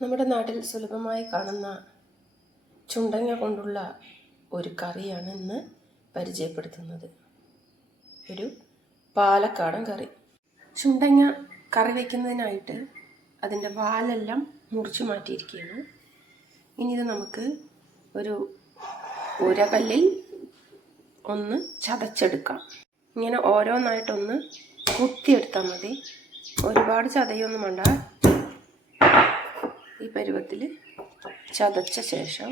നമ്മുടെ നാട്ടിൽ സുലഭമായി കാണുന്ന ചുണ്ടങ്ങ കൊണ്ടുള്ള ഒരു കറിയാണ് ഇന്ന് പരിചയപ്പെടുത്തുന്നത്. ഒരു പാലക്കാടൻ കറി. ചുണ്ടങ്ങ കറി വയ്ക്കുന്നതിനായിട്ട് അതിൻ്റെ വാലെല്ലാം മുറിച്ച് മാറ്റിയിരിക്കുകയാണ്. ഇനി ഇത് നമുക്ക് ഒരു ഉരകല്ലിൽ ഒന്ന് ചതച്ചെടുക്കാം. ഇങ്ങനെ ഓരോന്നായിട്ടൊന്ന് കുത്തിയെടുത്താൽ മതി. ഒരുപാട് ചതയൊന്നും വേണ്ട. ഈ പരുവത്തിൽ ചതച്ച ശേഷം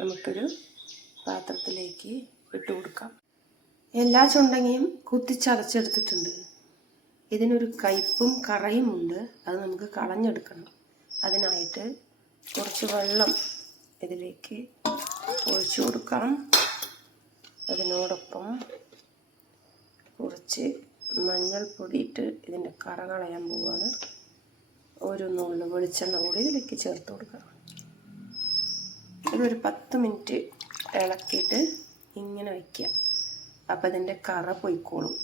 നമുക്കൊരു പാത്രത്തിലേക്ക് ഇട്ട് കൊടുക്കാം. എല്ലാ ചുണ്ടങ്ങയും കുത്തിച്ചതച്ചെടുത്തിട്ടുണ്ട്. ഇതിനൊരു കയ്പും കറയും ഉണ്ട്. അത് നമുക്ക് കളഞ്ഞെടുക്കണം. അതിനായിട്ട് കുറച്ച് വെള്ളം ഇതിലേക്ക് ഒഴിച്ചു കൊടുക്കാം. അതിനോടൊപ്പം കുറച്ച് മഞ്ഞൾപ്പൊടി ഇട്ട് ഇതിൻ്റെ കറ കളയാൻ പോവുകയാണ്. ഒരു നുള്ളു വെളിച്ചെണ്ണ കൂടി ഇതിലേക്ക് ചേർത്ത് കൊടുക്കണം. ഇതൊരു 10 മിനിറ്റ് ഇളക്കിയിട്ട് ഇങ്ങനെ വയ്ക്കുക. അപ്പം ഇതിൻ്റെ കറ പൊയ്ക്കോളും.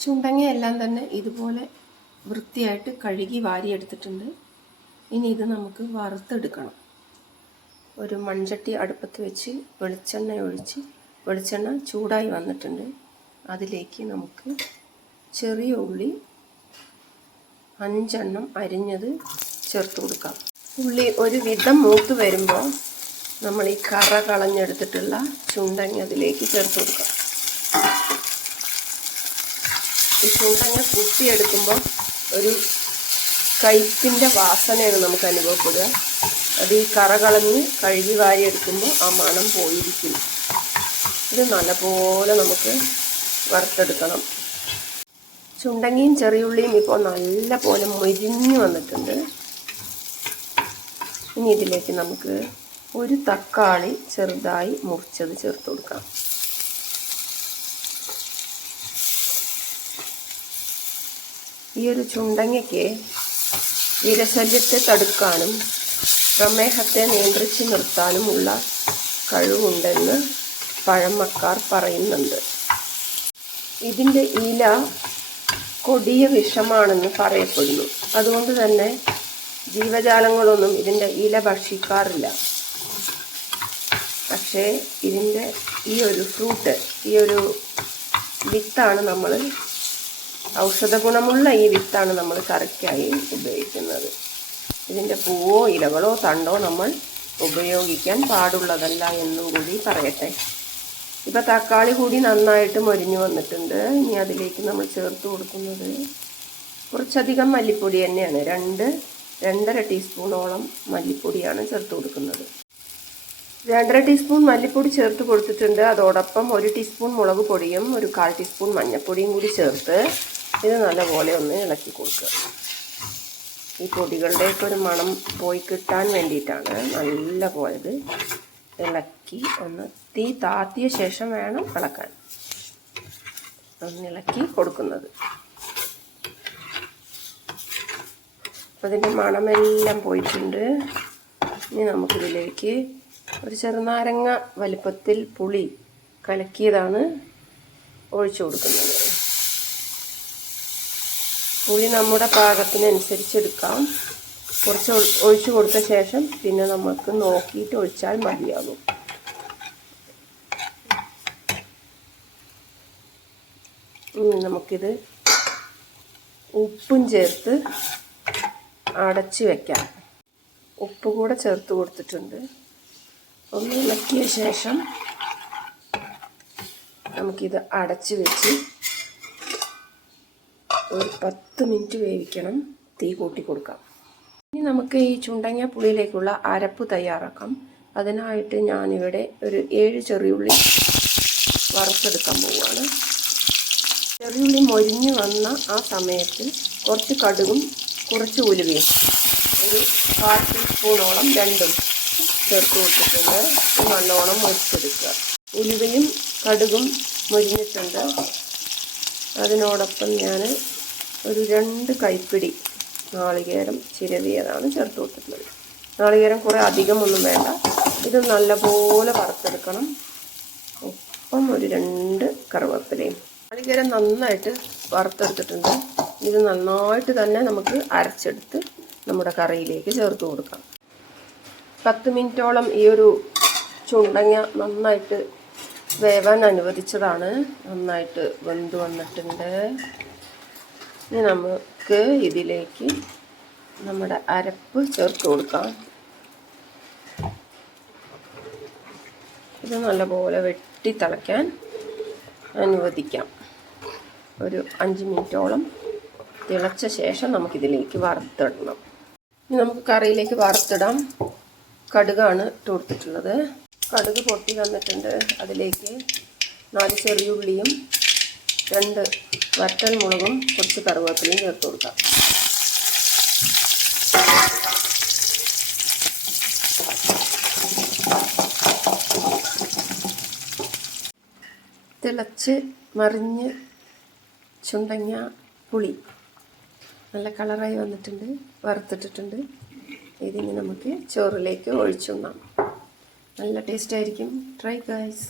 ചുണ്ടങ്ങയെല്ലാം തന്നെ ഇതുപോലെ വൃത്തിയായിട്ട് കഴുകി വാരിയെടുത്തിട്ടുണ്ട്. ഇനി ഇത് നമുക്ക് വറുത്തെടുക്കണം. ഒരു മൺചട്ടി അടുപ്പത്ത് വെച്ച് വെളിച്ചെണ്ണ ഒഴിച്ച് വെളിച്ചെണ്ണ ചൂടായി വന്നിട്ടുണ്ട്. അതിലേക്ക് നമുക്ക് ചെറിയ ഉള്ളി 5 എണ്ണം അരിഞ്ഞത് ചേർത്ത് കൊടുക്കാം. ഉള്ളി ഒരു വിധം മൂത്ത് വരുമ്പോൾ നമ്മൾ ഈ കറ കളഞ്ഞെടുത്തിട്ടുള്ള ചുണ്ടങ്ങ അതിലേക്ക് ചേർത്ത് കൊടുക്കാം. ഈ ചുണ്ടങ്ങ കുത്തിയെടുക്കുമ്പോൾ ഒരു കയ്പിൻ്റെ വാസനയാണ് നമുക്ക് അനുഭവപ്പെടുക. അത് ഈ കറ കളഞ്ഞ് കഴുകി വാരി എടുക്കുമ്പോൾ ആ മണം പോയിരിക്കും. ഇത് നല്ലപോലെ നമുക്ക് വറുത്തെടുക്കണം. ചുണ്ടങ്ങയും ചെറിയുള്ളിയും ഇപ്പോൾ നല്ല പോലെ മൊരിഞ്ഞു വന്നിട്ടുണ്ട്. ഇനി ഇതിലേക്ക് നമുക്ക് ഒരു തക്കാളി ചെറുതായി മുറിച്ചത് ചേർത്ത് കൊടുക്കാം. ഈ ഒരു ചുണ്ടങ്ങയ്ക്ക് വിരശല്യത്തെ തടുക്കാനും പ്രമേഹത്തെ നിയന്ത്രിച്ച് നിർത്താനുമുള്ള കഴിവുണ്ടെന്ന് പഴമക്കാർ പറയുന്നുണ്ട്. ഇതിൻ്റെ ഇല കൊടിയ വിഷമാണെന്ന് പറയപ്പെടുന്നു. അതുകൊണ്ട് തന്നെ ജീവജാലങ്ങളൊന്നും ഇതിൻ്റെ ഇല ഭക്ഷിക്കാറില്ല. പക്ഷേ ഇതിൻ്റെ ഈ ഒരു ഫ്രൂട്ട്, ഈ ഒരു വിത്താണ് നമ്മൾ ഔഷധ ഗുണമുള്ള ഈ വിത്താണ് നമ്മൾ കറിക്കായി ഉപയോഗിക്കുന്നത്. ഇതിൻ്റെ പൂവോ ഇലകളോ തണ്ടോ നമ്മൾ ഉപയോഗിക്കാൻ പാടുള്ളതല്ല എന്നും കൂടി പറയട്ടെ. ഇപ്പം തക്കാളി കൂടി നന്നായിട്ട് മൊരിഞ്ഞു വന്നിട്ടുണ്ട്. ഇനി അതിലേക്ക് നമ്മൾ ചേർത്ത് കൊടുക്കുന്നത് കുറച്ചധികം മല്ലിപ്പൊടി തന്നെയാണ്. 2-2.5 ടീസ്പൂണോളം മല്ലിപ്പൊടിയാണ് ചേർത്ത് കൊടുക്കുന്നത്. 2.5 ടീസ്പൂൺ മല്ലിപ്പൊടി ചേർത്ത് കൊടുത്തിട്ടുണ്ട്. അതോടൊപ്പം 1 ടീസ്പൂൺ മുളക് പൊടിയും 1/4 ടീസ്പൂൺ മഞ്ഞൾപ്പൊടിയും കൂടി ചേർത്ത് ഇത് നല്ലപോലെ ഒന്ന് ഇളക്കി കൊടുക്കുക. ഈ പൊടികളുടെയൊക്കെ ഒരു മണം പോയി കിട്ടാൻ വേണ്ടിയിട്ടാണ് നല്ല പോലെ ഇത് ഇളക്കി ഒന്ന് തീ താത്തിയ ശേഷം വേണം ഇളക്കാൻ. ഒന്ന് ഇളക്കി കൊടുക്കുന്നത്. അപ്പോൾ ഇതിൻ്റെ മണമെല്ലാം പോയിട്ടുണ്ട്. ഇനി നമുക്കിതിലേക്ക് ഒരു ചെറുനാരങ്ങ വലിപ്പത്തിൽ പുളി കലക്കിയതാണ് ഒഴിച്ചു കൊടുക്കുന്നത്. പുളി നമ്മുടെ പാകത്തിനനുസരിച്ചെടുക്കാം. കുറച്ച് ഒഴിച്ചു കൊടുത്ത ശേഷം പിന്നെ നമുക്ക് നോക്കിയിട്ട് ഒഴിച്ചാൽ മതിയാകും. നമുക്കിത് ഉപ്പും ചേർത്ത് അടച്ച് വയ്ക്കാം. ഉപ്പ് കൂടെ ചേർത്ത് കൊടുത്തിട്ടുണ്ട്. ഒന്ന് ഇളക്കിയ ശേഷം നമുക്കിത് അടച്ച് വെച്ച് ഒരു 10 മിനിറ്റ് വേവിക്കണം. തീ കൂട്ടി കൊടുക്കാം. ഇനി നമുക്ക് ഈ ചുണ്ടങ്ങ പുളിയിലേക്കുള്ള അരപ്പ് തയ്യാറാക്കാം. അതിനായിട്ട് ഞാനിവിടെ ഒരു 7 ചെറിയുള്ളി വറുത്തെടുക്കാൻ പോവുകയാണ്. ചെറിയുള്ളി മൊരിഞ്ഞു വന്ന ആ സമയത്ത് കുറച്ച് കടുകും കുറച്ച് ഉലുവയും ഒരു 1/4 ടീസ്പൂണോളം രണ്ടും ചേർത്ത് കൊടുത്തിട്ടുണ്ട്. നല്ലോണം മൊരിച്ചെടുക്കുക. ഉലുവയും കടുകും മൊരിഞ്ഞിട്ടുണ്ട്. അതിനോടൊപ്പം ഞാൻ ഒരു 2 കൈപ്പിടി നാളികേരം ചിരവിയതാണ് ചേർത്ത് കൊടുത്തിട്ടുള്ളത്. നാളികേരം കുറേ അധികമൊന്നും വേണ്ട. ഇത് നല്ലപോലെ വറുത്തെടുക്കണം. ഒപ്പം ഒരു 2 കറുവേപ്പിലയും. നാളികേരം നന്നായിട്ട് വറുത്തെടുത്തിട്ടുണ്ട്. ഇത് നന്നായിട്ട് തന്നെ നമുക്ക് അരച്ചെടുത്ത് നമ്മുടെ കറിയിലേക്ക് ചേർത്ത് കൊടുക്കാം. 10 മിനിറ്റോളം ഈ ഒരു ചുണ്ടങ്ങ നന്നായിട്ട് വേവാൻ അനുവദിച്ചതാണ്. നന്നായിട്ട് വെന്ത് വന്നിട്ടുണ്ട്. ഇനി നമുക്ക് ഇതിലേക്ക് നമ്മുടെ അരപ്പ് ചേർത്ത് കൊടുക്കാം. ഇത് നല്ലപോലെ വെട്ടി തിളയ്ക്കാൻ അനുവദിക്കാം. ഒരു 5 മിനിറ്റോളം തിളച്ച ശേഷം നമുക്കിതിലേക്ക് വറുത്തിടണം. ഇനി നമുക്ക് കറിയിലേക്ക് വറുത്തിടാം. കടുകാണ് ഇട്ട് കൊടുത്തിട്ടുള്ളത്. കടുക് പൊട്ടി വന്നിട്ടുണ്ട്. അതിലേക്ക് 4 ചെറിയുള്ളിയും 2 വറ്റൽ മുളകും കുറച്ച് കറിവേപ്പിലയും ചേർത്ത് കൊടുക്കാം. തിളച്ച് മറിഞ്ഞ് ചുണ്ടങ്ങ പുളി നല്ല കളറായി വന്നിട്ടുണ്ട്. വറുത്തിട്ടിട്ടുണ്ട്. ഇതിന് നമുക്ക് ചോറിലേക്ക് ഒഴിച്ചുണ്ണാം. നല്ല ടേസ്റ്റ് ആയിരിക്കും. Try guys.